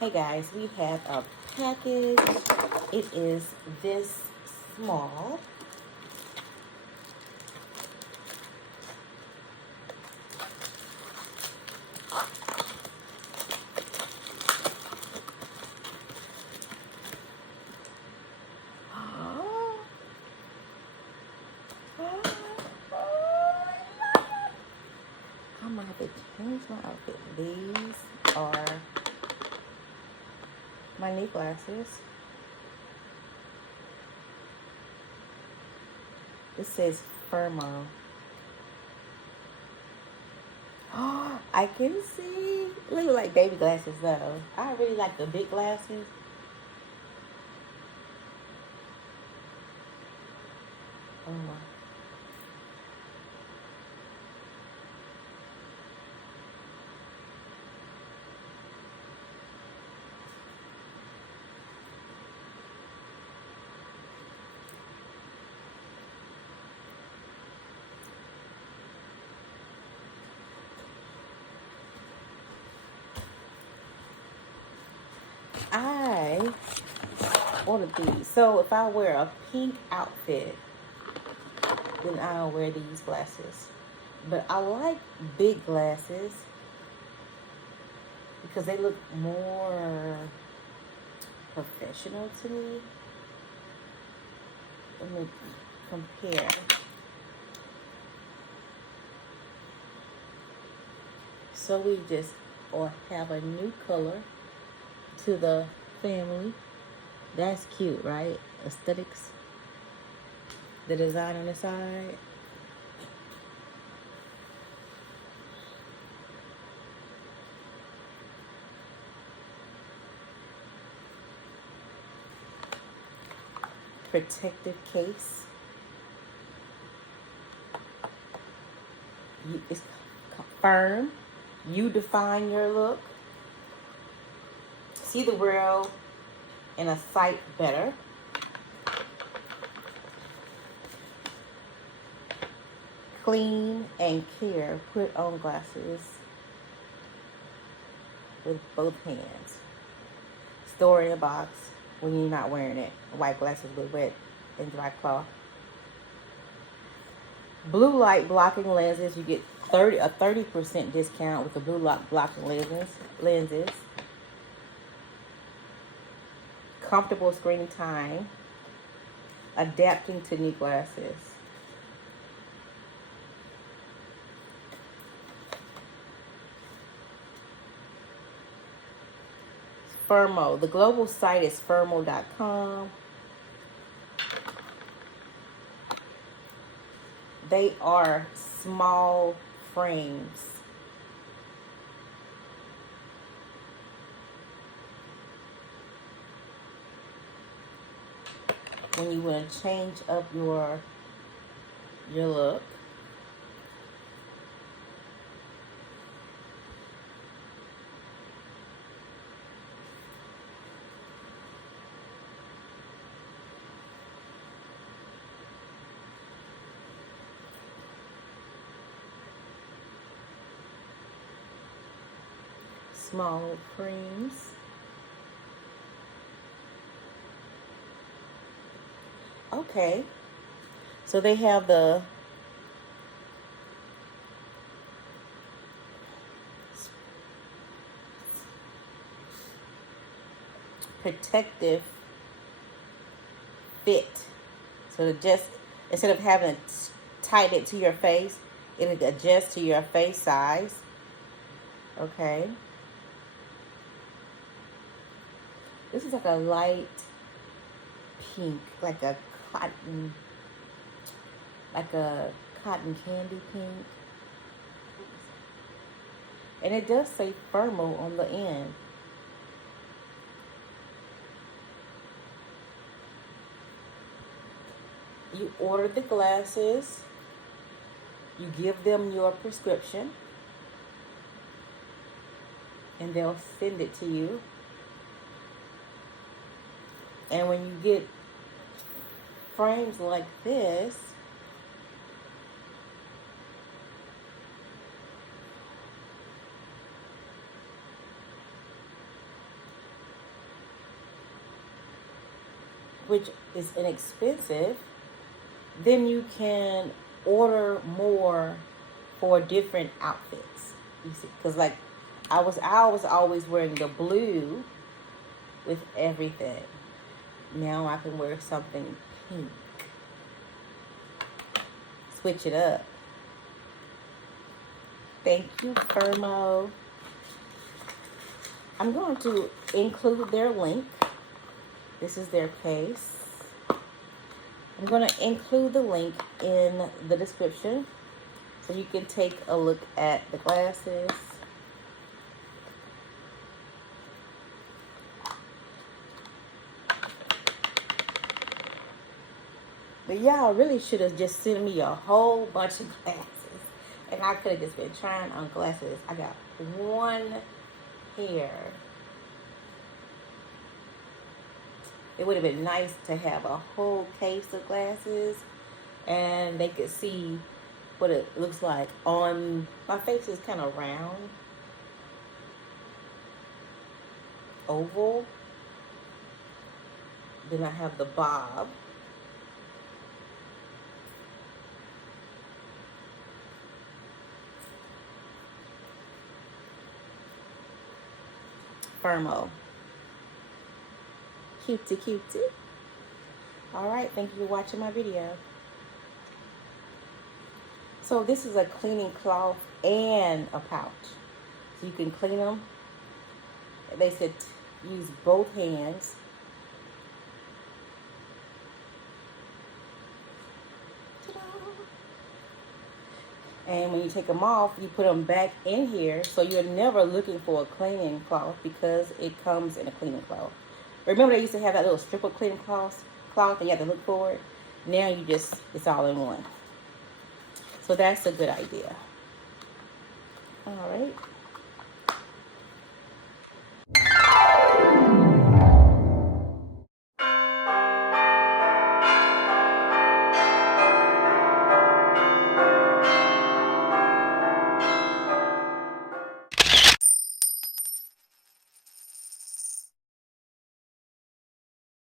Hey guys, we have a package. It is this small. I might have to change my outfit. These are my new glasses. This says Firmoo. Oh, I can see. They look like baby glasses though. I really like the big glasses. Oh my. I ordered these. So if I wear a pink outfit, then I'll wear these glasses. But I like big glasses because they look more professional to me. Let me compare. So we just have a new color to the family. That's cute, right? Aesthetics. The design on the side. Protective case. It's firm. You define your look. See the world in a sight better. Clean and care. Put on glasses with both hands. Store in a box when you're not wearing it. White glasses with wet and dry cloth. Blue light blocking lenses. You get a 30% discount with the blue light blocking lenses. Comfortable screen time. Adapting to new glasses. Firmoo. The global site is firmoo.com. They are small frames. When you want to change up your look. Small frames. Okay. So they have the protective fit. So just instead of having to tighten it to your face, it'll adjust to your face size. Okay. This is like a light pink, like a cotton candy pink. And it does say Firmoo on the end. You order the glasses. You give them your prescription. And they'll send it to you. And when you get frames like this, which is inexpensive, then you can order more for different outfits. You see, because like I was always wearing the blue with everything. Now I can wear something pink. Switch it up. Thank you, Firmoo. I'm going to include their link. This is their case. I'm going to include the link in the description so you can take a look at the glasses. But y'all really should have just sent me a whole bunch of glasses. And I could have just been trying on glasses. I got one here. It would have been nice to have a whole case of glasses and they could see what it looks like on my face. Is kind of round, oval. Then I have the bob. Firmoo. Cutie cutie. Alright, thank you for watching my video. So this is a cleaning cloth and a pouch. So you can clean them. They said use both hands. And when you take them off, you put them back in here. So you're never looking for a cleaning cloth because it comes in a cleaning cloth. Remember they used to have that little strip of cleaning cloth and you have to look for it? Now you just, it's all in one. So that's a good idea. All right.